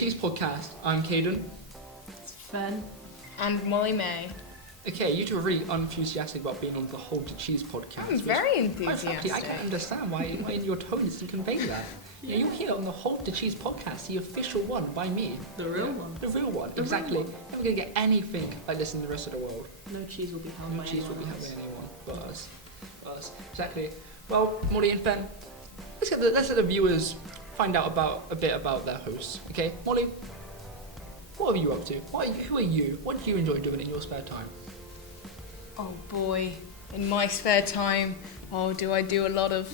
Cheese Podcast. I'm Caden. It's Fen. And Molly May. Okay, you two are really unenthusiastic about being on the Hold the Cheese Podcast. I'm very enthusiastic. I can't understand why in your tone it doesn't convey that. Yeah. You're here on the Hold the Cheese Podcast, the official one by me. The real one. The real one, The exactly. real one. You're never going to get anything like this in the rest of the world. No cheese will be held No by cheese will be anyone held by else. anyone but us. Exactly. Well, Molly and Fen, let's let the viewers find out a bit about their hosts. Okay, Molly, what are you up to? Who are you? What do you enjoy doing in your spare time? Oh boy, in my spare time, do I do a lot of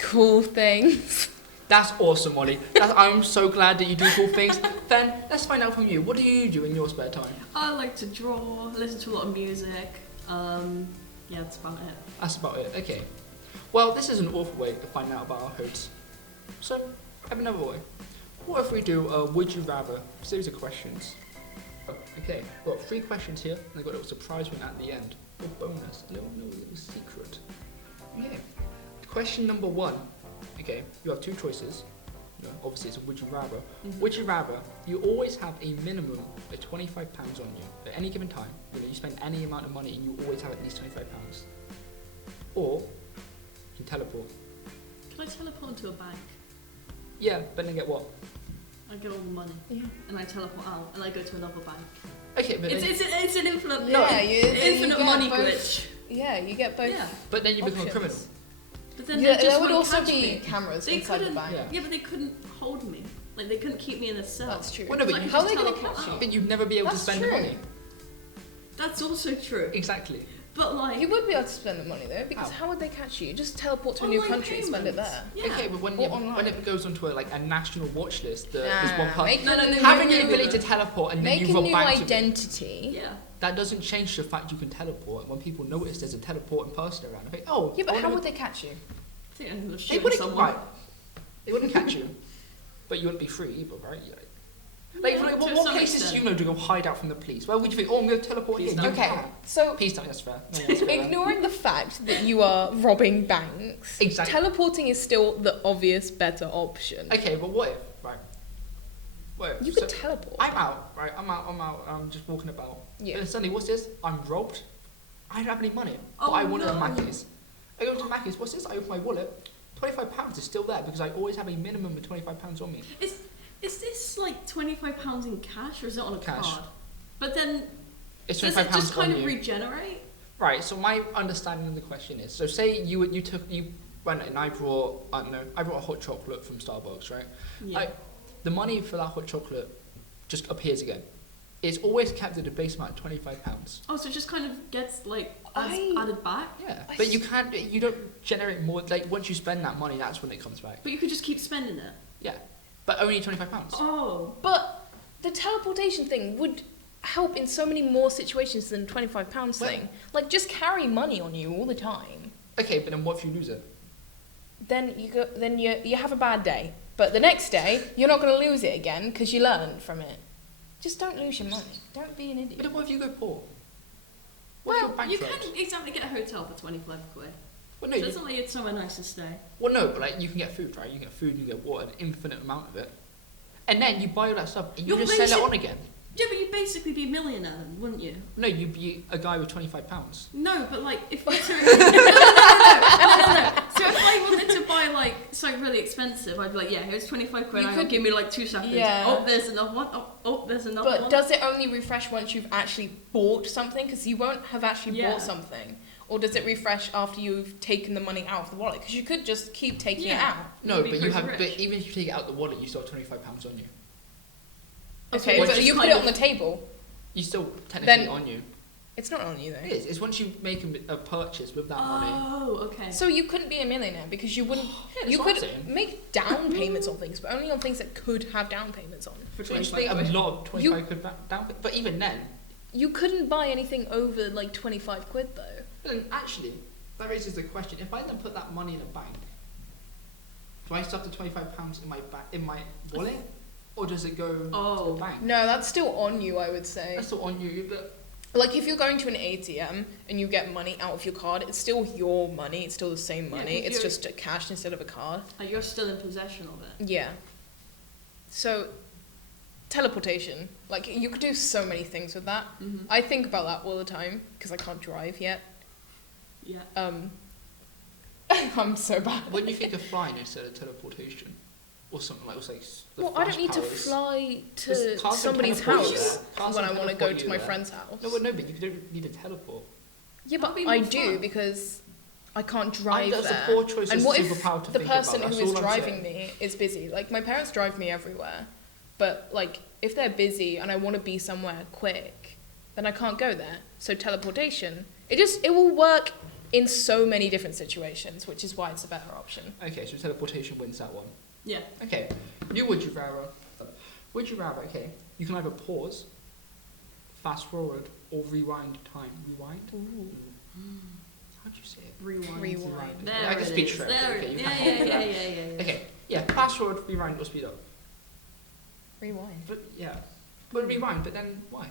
cool things. That's awesome, Molly. I'm so glad that you do cool things. Fen, let's find out from you. What do you do in your spare time? I like to draw, listen to a lot of music. Yeah, that's about it. That's about it. Okay. Well, this is an awful way to find out about our hosts. So, I have another way. What if we do a Would You Rather series of questions? Okay, we've got 3 questions here, and I've got a little surprise one at the end. A bonus, a little secret. Okay. Question number 1. Okay, you have 2 choices. Obviously, it's a Would You Rather. Mm-hmm. Would you rather you always have a minimum of £25 on you at any given time? You spend any amount of money and you always have at least £25. Or you can teleport. Can I teleport into a bank? Yeah, but then get what? I get all the money. Yeah. And I teleport out and I go to another bank. Okay, but then, It's an infinite, you get money both, glitch. Yeah, you get both. Yeah. but then you become a options. criminal. But then Yeah, they just there would won't also catch be me. cameras They inside the couldn't- bank. Yeah. Yeah, but they couldn't hold me. Like, they couldn't keep me in a cell. That's true. Well, no, but So I you- could How are they just going to teleport catch you? out. But you'd never be able That's to spend true. the money. That's also true. Exactly. But, like... You would be able to spend the money though, because How? how would they catch you? You just teleport to a new Online country and spend it payments. there. Yeah. Okay, but when Or online. it goes onto a national watch list, there's Nah, one part. make No, a they new- Having the Yeah. ability to teleport and then Make you a rob new banks of it, identity. Yeah. that doesn't change the fact you can teleport. And when people notice there's a teleporting person around, they think, oh, Yeah, but I how wonder- would they catch you? I think I'm going to They shoot wouldn't someone. right. They wouldn't catch you, but you wouldn't be free either, right? Like, Yeah, to what some places extent. do you know to go hide out from the police? Where would you think? Oh, I'm going to teleport Peace here. town. You Okay, can't. so Peace town, that's fair. No, that's fair. ignoring the fact that you are robbing banks, Exactly. teleporting is still the obvious better option. Okay, but what if, right? What if? You could teleport. I'm out, right? I'm out. I'm just walking about. Yeah. And suddenly, what's this? I'm robbed. I don't have any money, but Oh, I wanted a no. Mackey's. I go to Mackey's. What's this? I open my wallet. £25 is still there because I always have a minimum of £25 on me. Is this like £25 in cash or is it on a Cash. card? But then It's does £25 it just kind on of you. regenerate? Right. So my understanding of the question is: so say you went and I brought a hot chocolate from Starbucks, right? Yeah. The money for that hot chocolate just appears again. It's always kept at a base amount of £25. Oh, so it just kind of gets like I- added back? Yeah, I but you don't generate more. Like once you spend that money, that's when it comes back. But you could just keep spending it. Yeah, but only £25. Oh. But the teleportation thing would help in so many more situations than £25 Well- thing. Like, just carry money on you all the time. Okay, but then what if you lose it? Then you have a bad day. But the next day, you're not going to lose it again because you learned from it. Just don't lose your money. Don't be an But idiot. then what if you go poor? What if Well, you're bankrupt? you can exactly get a hotel for 25 quid. Well, no, So it's not like it's somewhere nice to stay. but like you can get food, right? You can get food, you get water, an infinite amount of it, and then you buy all that stuff and you You're just sell it basic- on again. Yeah, but you'd basically be a millionaire then, wouldn't you? No, you'd be a guy with £25. No, but like if so, no. So if I wanted to buy like something really expensive, I'd be like, yeah, here's 25 quid. You Hang on, could- give me like 2 seconds. Yeah. Oh, there's another one. Oh, there's another But one. does it only refresh once you've actually bought something? Because you won't have actually Yeah. bought something. Or does it refresh after you've taken the money out of the wallet? Because you could just keep taking it Yeah. out. No, You'd be but you pretty have. rich. But even if you take it out the wallet, you still have £25 on you. Okay, Well, but just you put kind it of- on the table. You still technically Then- on you. It's not on you though. It is. It's once you make a purchase with that money. Oh, okay. So you couldn't be a millionaire because you wouldn't. that's You what I'm could saying. make down payments on things, but only on things that could have down payments on. For So you just 25 make a quid. lot of 25 quid down. But even then, You couldn't buy anything over like 25 quid though. then actually, that raises the question: if I then put that money in a bank, do I still have the £25 in my wallet, or does it go to Oh. the bank? No, that's still on you, I would say. That's still on you. But Like if you're going to an ATM and you get money out of your card, it's still your money. It's still the same Yeah, money. but It's you're- just a cash instead of a card. You're still in possession of it. Yeah. So teleportation. Like, you could do so many things with that. Mhm. I think about that all the time because I can't drive yet. Yeah. I'm so bad. When you think of flying instead of teleportation, or something like, the Well, I don't flash need to powers. fly Because to cars don't somebody's teleport you house there. Cars when I don't want to go teleport to you my there. friend's house. No, but you don't need to teleport. Yeah, That'd but be I more do fun. because I can't drive That's there. a poor choice And as what a if superpower to the think person about. who That's is all I'm driving saying. me is busy? Like, my parents drive me everywhere, but like, if they're busy and I want to be somewhere quick, then I can't go there. So teleportation, it will work in so many different situations, which is why it's a better option. Okay, so teleportation wins that one. Yeah. Okay, new would you rather? Would you rather? Okay, you can either pause, fast forward, or rewind time. Rewind? How do you say it? Rewind. Rewind. There I can it speak is. Shrek, There okay, it you is. can't Yeah, do yeah, that. yeah. Okay, yeah, fast forward, rewind, or speed up. Rewind. But yeah, but rewind. But then why?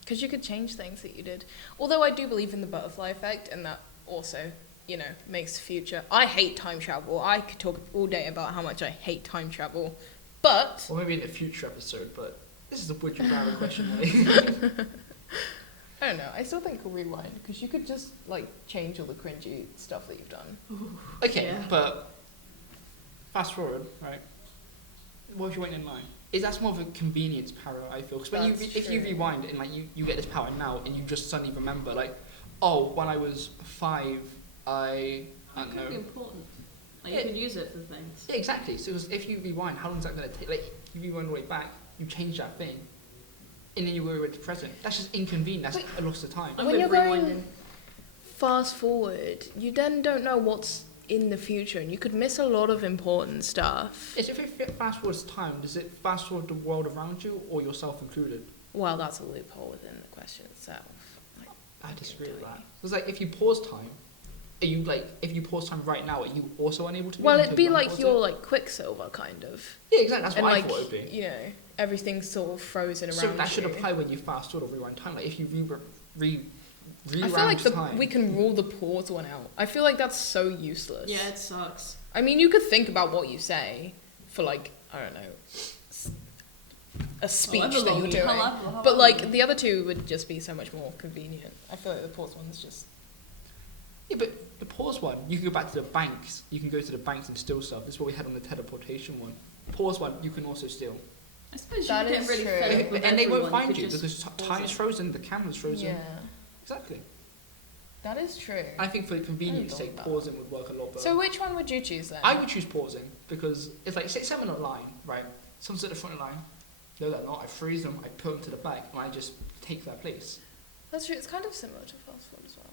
Because you could change things that you did. Although I do believe in the butterfly effect, and that also, you know, makes the future. I hate time travel. I could talk all day about how much I hate time travel. But Or maybe in a future episode. But this is a would you rather question. Right? I don't know. I still think rewind, because you could just like change all the cringy stuff that you've done. Okay, Yeah. but fast forward, right? What if you went in line? That's more of a convenience power, I feel. Because when That's if you true. rewind and like you get this power now, and you just suddenly remember, like, oh, when I was 5, I It don't could be know. important. Like, Yeah. you could use it for things. Yeah, exactly. So 'cause if you rewind, how long is that going to take? Like, you rewind all the way back, you change that thing, and then you go with the present. That's just inconvenient. That's a loss of time. I'm When with you're rewinding. going fast forward, you then don't know what's in the future, and you could miss a lot of important stuff. Yes, if it fast forwards time, does it fast forward the world around you or yourself included? Well, that's a loophole within the question itself. I disagree with that. Because like if you pause time, are you like if you pause time right now, are you also unable to? Well, move it'd be until you like unpause you're it? like Quicksilver, kind of. Yeah, exactly. That's And what I like, thought it would be. you know, everything's sort of frozen around So that should you. apply when you fast forward or rewind time. Like if you reround I feel like time. we can rule the pause one out. I feel like that's so useless. Yeah, it sucks. I mean, you could think about what you say for like, I don't know, a speech that you're doing. But like the other two would just be so much more convenient. I feel like the pause one's just. Yeah, but the pause one, you can go back to the banks. You can go to the banks and steal stuff. This is what we had on the teleportation one. Pause one, you can also steal. I suppose That you get is really true. fed up with And they won't everyone, find you could because just pause time's it. frozen, the camera's frozen. Yeah, Exactly. that is true. I think for convenience I sake, hadn't thought pausing would work a lot better. So which one would you choose then? I would choose pausing because it's like, say someone online, right? Someone's at the front of the line. No, they're not. I freeze them, I put them to the back, and I just take their place. That's true. It's kind of similar to fast forward as well.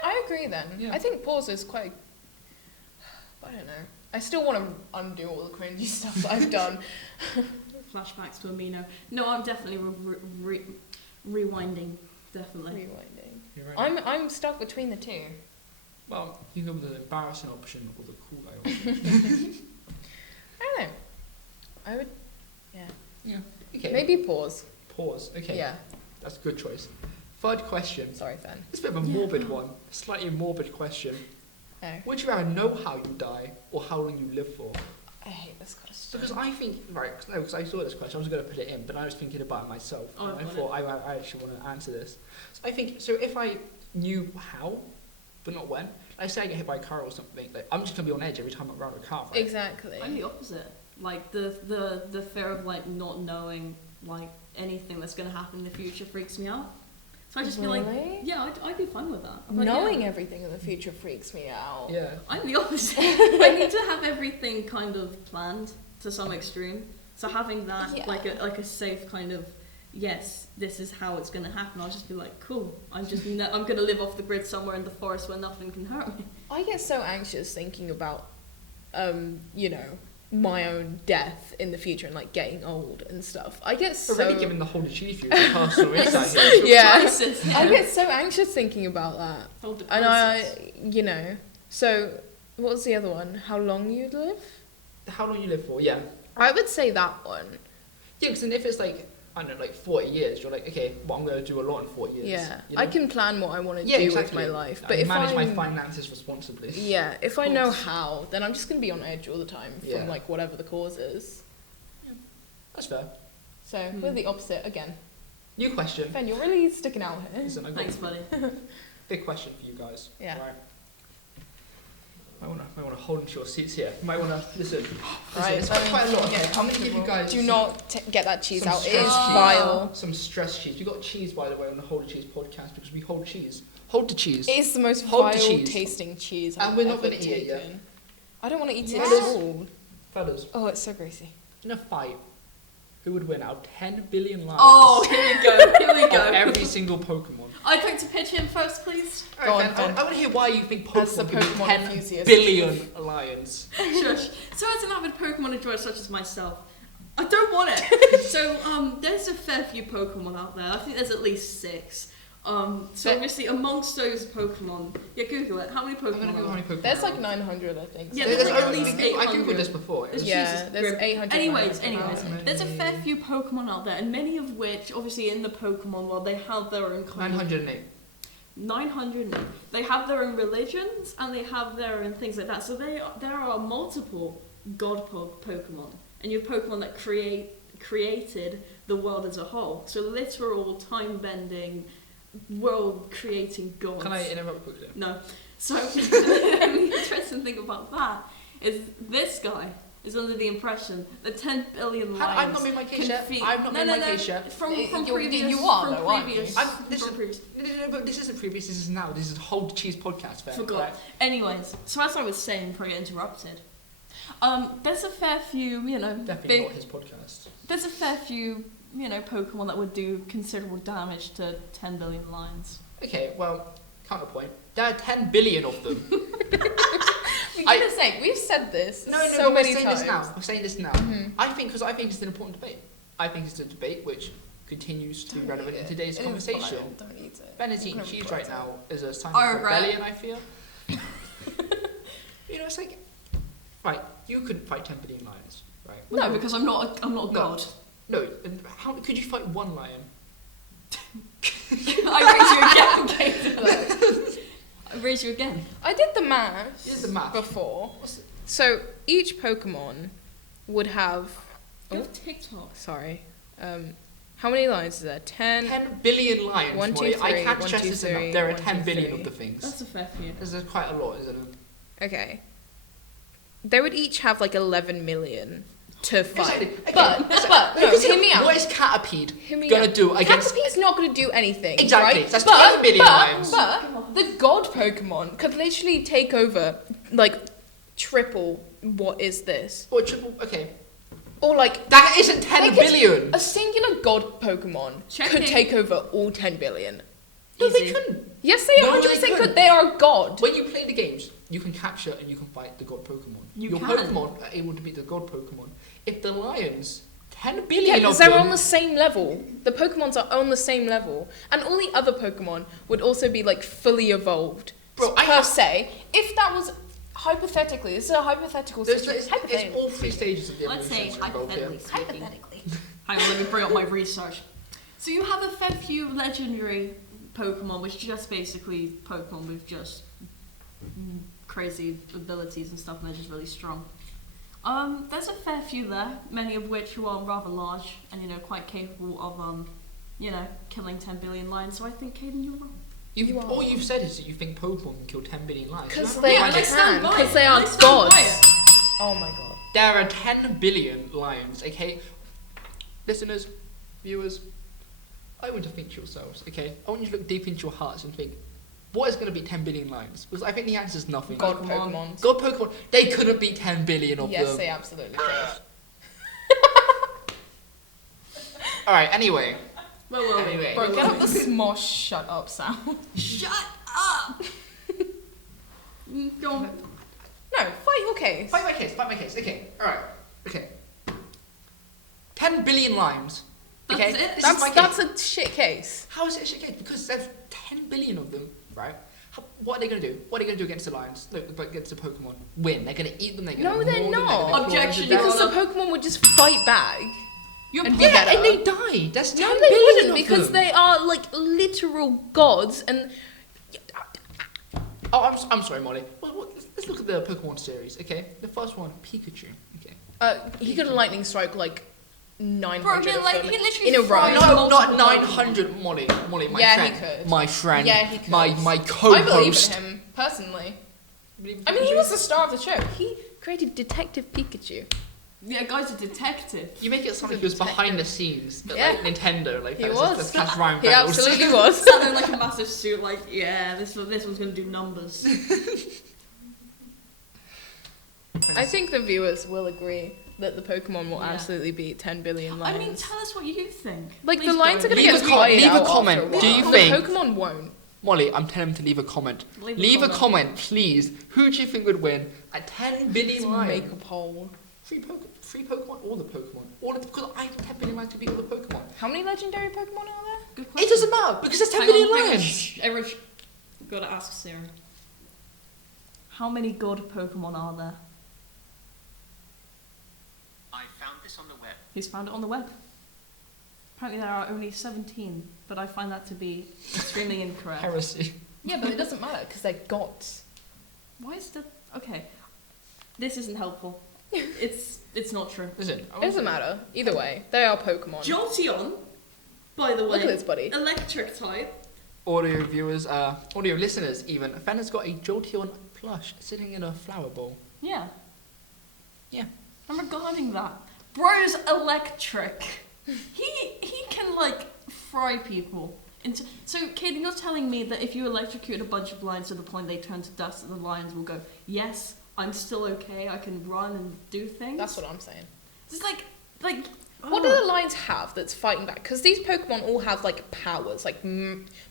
I agree then. Yeah. I think pause is quite. I don't know. I still want to undo all the cringy stuff that I've done. Flashbacks to Amino. No, I'm definitely rewinding. Definitely. Rewinding. You're right. I'm stuck between the two. Well, you can go with the embarrassing option or the cool guy option. I don't know. I would. Yeah. Yeah. Okay. Maybe pause. Pause. Okay. Yeah. That's a good choice. Third question. Sorry, Fen. It's a bit of a morbid one. Slightly morbid question. Oh. Would you rather know how you die or how long you live for? I hate this question. Because I think, right, because I saw this question, I was going to put it in, but I was thinking about it myself. Oh, and I got thought I actually want to answer this. So I think, so if I knew how, but not when, like say I get hit by a car or something, like I'm just going to be on edge every time I'm around a car, right? Exactly. I'm the opposite. Like the fear of like not knowing like anything that's gonna happen in the future freaks me out. So I just feel like, Really? yeah, I'd be fine with that. I'm like, Knowing yeah. everything in the future freaks me out. Yeah. I'm the opposite. I need to have everything kind of planned to some extreme. So having that Yeah. like a safe kind of, yes, this is how it's gonna happen. I'll just be like, cool. I'm gonna live off the grid somewhere in the forest where nothing can hurt me. I get so anxious thinking about, you know, my own death in the future and like getting old and stuff. I get so. Already given the whole achieve you the personal insight here. Yeah. Crisis, yeah. I get so anxious thinking about that. Hold the And crisis. you know, so what was the other one? How long you'd live? How long you live for, yeah. I would say that one. Yeah, because then if it's like, I don't know, like 40 years, you're like, okay, well, I'm going to do a lot in 40 years. Yeah, you know? I can plan what I want to Yeah, do exactly. with my life. I But if manage my I'm, finances responsibly. yeah, if I know Course. how, then I'm just gonna be on edge all the time from Yeah. like whatever the cause is. That's fair. So we're the opposite again. New question. Ben, you're really sticking out here. Listen, I got Thanks, buddy. big question for you guys. Yeah. Right. Might wanna hold into your seats here. Might wanna listen. Right, It's quite a lot. Okay, I'm gonna give you guys. Do not get that cheese some out. It is stress cheese. vile. Some stress cheese. We got cheese, by the way, on the Hold the Cheese podcast because we hold cheese. Hold the cheese. It is the most Hold the vile cheese. tasting cheese And I've we're not ever gonna eat it yet. taken. I don't want to eat it Yes. at all. Fellas, Oh, it's so greasy. in a fight, who would win out of 10 billion lives? Oh, here we go. Here we of go. every single Pokemon. I'd like to pitch in first, please. Go on, Ben, Ben. I want to hear why you think As the Pokemon could Pokemon win 10 enthusiast. billion lions. Shush. So as an avid Pokemon enjoyer such as myself, I don't want it. So there's a fair few Pokemon out there. I think there's at least 6. So obviously amongst those Pokemon, yeah, Google it. How many I'm going to Pokemon? Google how many Pokemon There's there like are. 900, I think. Yeah, There's there's like at only- least I 800. googled this before. It was It's Yeah, Jesus there's grim. 800. Anyways, How there's a many? fair few Pokemon out there, and many of which, obviously, in the Pokemon world, they have their own kind of 908. 900. They have their own religions, and they have their own things like that. So there are multiple Pokemon, and you have Pokemon that created the world as a whole. So literal time-bending, world-creating gods. Can I interrupt quickly? No. So the interesting thing about that is this guy is under the impression that 10 billion lions I've not made my case can yet. feed. I've not made my case yet. From You- previous. you are, from though, aren't previous. I'm- from listen, previous. No, but this isn't previous, this is now. This is Hold the Cheese podcast, fair. Forgot. Right? Anyways, so as I was saying before I get interrupted, there's a fair few, Definitely not his podcast. there's a fair few, Pokemon that would do considerable damage to 10 billion lions. Okay, well, counterpoint. There are 10 billion of them. For goodness sake, we've said this No, so but many we're saying times. this now. We're saying this now. Mhm. I think it's an important debate. I think it's a debate which continues to be Don't relevant eat in it. today's It is conversation. vile. Don't eat it. Ben is I'm eating gonna cheese regret right it. now as a sign I of regret. rebellion, I feel. It's like, right, you couldn't fight 10 billion lions, right? No, because I'm not a god. No, and how could you fight one lion? I raise you again, Kate. I raise you again. I did the math Here's the math. before. What's it? So each Pokemon would have. Go Oh, to TikTok. sorry. How many lions is there? 10. 10 billion lions, One, two, Molly. I three, can't one, stress two, this three, enough. There are one, 10 two, billion three. of the things. That's a fair few. There's quite a lot, isn't it? Okay. They would each have like 11 million to fight. Exactly. Okay, But no, listen, hear me out. What is Caterpie Hear me gonna out. do against... Caterpie's not going to do anything. Exactly, Right? that's 10 billion lions. But the god Pokemon could literally take over, like, triple what is this. Or triple... Okay. Or like, That isn't 10 Like billion! a singular god Pokemon Checking. could take over all 10 billion. No, they Easy. couldn't. Yes, they No, 100% they could. couldn't. They are a god. When you play the games, you can capture and you can fight the god Pokemon. You Your can. Pokemon are able to beat the god Pokemon. If the lions, 10 Yeah, billion of because they're them... on the same level. The Pokemons are on the same level. And all the other Pokemon would also be, like, fully evolved. Bro, I per have- se. If that was, hypothetically, this is a hypothetical There's, situation. it's all 3 stages of the Let's evolution. say involved here. hypothetically speaking. Hypothetically. Hang on, let me bring up my research. So you have a fair few legendary Pokemon, which are just basically Pokemon with just crazy abilities and stuff, and they're just really strong. There's a fair few there, many of which who are rather large and quite capable of killing 10 billion lions. So I think, Caden, you're wrong. You are. All you've said is that you think Pokemon can kill 10 billion lions. Because You they haven't Yeah, realised let's stand can. by Because it. they are Let's stand gods. by it. Oh my god. There are 10 billion lions, okay? Listeners, viewers, I want you to think to yourselves, okay? I want you to look deep into your hearts and think, what is going to be 10 billion lions? Because I think the answer is nothing. God Pokemon. Pokemon. God Pokemon, they couldn't beat 10 billion of Yes, them. they absolutely could. Alright, anyway. Well, well, Anyway. Bro, get up the smosh shut up sound. Shut up! Go on. No, fight your case. Fight my case. Okay, alright. Okay. 10 billion lions. Okay? That's it? This is my That's case. a shit case. How is it a shit case? Because there's 10 billion of them, right? What are they going to do? What are they going to do against the lions? Look, against the Pokemon. Win. They're going to eat them. They're going No, to they're not. Objection, Because Your the Pokemon would just fight back. You're And be Yeah, better. and they die. There's 10 No, they billion wouldn't of because them. they are like literal gods and Oh, I'm sorry, Molly. Let's look at the Pokemon series, okay? The first one, Pikachu. Okay. he could lightning strike like 900 Bro, I mean, of like, them he literally in a row. fries No, not multiple 900, Molly, my Yeah, friend. he could. My friend. Yeah, he could. My I believe co-host. in him, personally. I mean, he was the star of the show. He created Detective Pikachu. Yeah, guy's a detective. You make it sound like he was behind the scenes at Yeah. like Nintendo. Like, He let's- was. Let's catch Ryan He Reynolds. absolutely was. Sat there in like a massive suit, like, yeah, this one's gonna do numbers. I think the viewers will agree that the Pokemon will Yeah. absolutely beat 10 billion lions. I mean, tell us what you think. like, Please the lions are don't. going to Leave get a co- tired leave a out comment. after a Do while. you The think- Pokemon won't? Molly, I'm telling him to leave a comment. Leave a comment, please. Who do you think would win a 10 billion lion? Make a poll. Free Pokemon, all the Pokemon. Because I have 10 billion lions to beat all the Pokemon. How many legendary Pokemon are there? Good It question. doesn't matter because there's 10 Hang billion on, hang on, lions. shh, everyone, gotta ask Sarah. How many god Pokemon are there? I found this on the web. He's found it on the web. Apparently there are only 17, but I find that to be extremely incorrect. Heresy. Yeah, but it doesn't matter because they're gods. Why is that? Okay, this isn't helpful. It's not true. Is it? It doesn't matter. Either way, they are Pokemon. Jolteon, by the way, Look at this, buddy. electric type. Audio viewers, audio listeners even, Fen has got a Jolteon plush sitting in a flower bowl. Yeah. Yeah. And regarding that, bro's electric. He can like fry people. So, Kaden, you're telling me that if you electrocute a bunch of lions to the point they turn to dust, and the lions will go, "Yes, I'm still okay. I can run and do things." That's what I'm saying. It's like. What do the lions have that's fighting back? Because these Pokemon all have like powers, like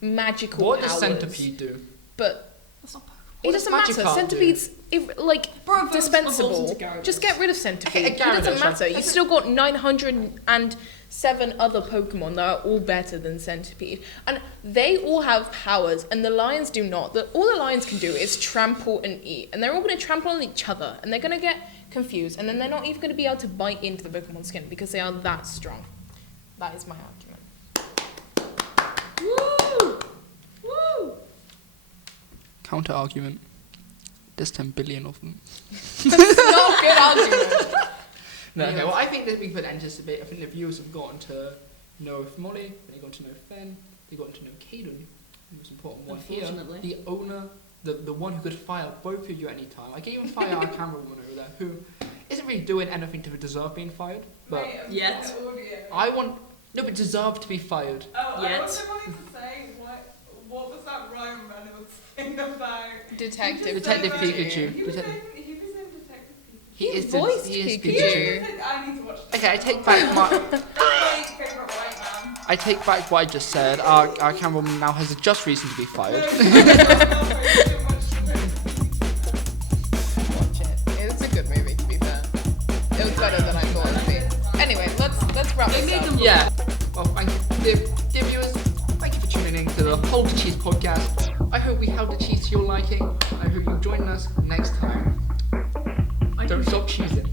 magical What powers. does Centipede do? But That's not Pokemon. it What doesn't does matter. Magikarp Centipede's like Bro, evolves dispensable. into Gyarados. Just get rid of Centipede. Okay, It doesn't Gyarados, matter. right? You've still got 907 other Pokemon that are all better than Centipede, and they all have powers, and the lions do not. All the lions can do is trample and eat, and they're all going to trample on each other, and they're going to get confused, and then they're not even going to be able to bite into the Pokemon skin because they are that strong. That is my argument. Woo! Woo! Counter argument. There's 10 billion of them. That's not a good argument. No, okay, well, I think that we could anticipate. I think the viewers have gotten to know Molly, they got to know Fen, they got to know Caden, the most important one here. Unfortunately. The owner, the one who could fire both of you at any time. I can even fire our camerawoman over there, who isn't really doing anything to deserve being fired. But Yet. I want, no, but deserve to be fired. Oh, Yet. I also wanted to say, what was that Ryan Reynolds thing about? Detective Detective Pikachu. He was in Detective- Detective Pikachu. He is voiced he is Pikachu. I need to watch this. Okay, I take back my My favourite white man. I take back what I just said. Our camerawoman now has a just reason to be fired. Watch it. It's a good movie, to be fair. It was better than I thought it would be. Anyway, let's wrap They this made up. them Yeah. Well, thank you, dear viewers. Thank you for tuning in to the Hold the Cheese podcast. I hope we held the cheese to your liking. I hope you'll join us next time. Don't stop cheesing.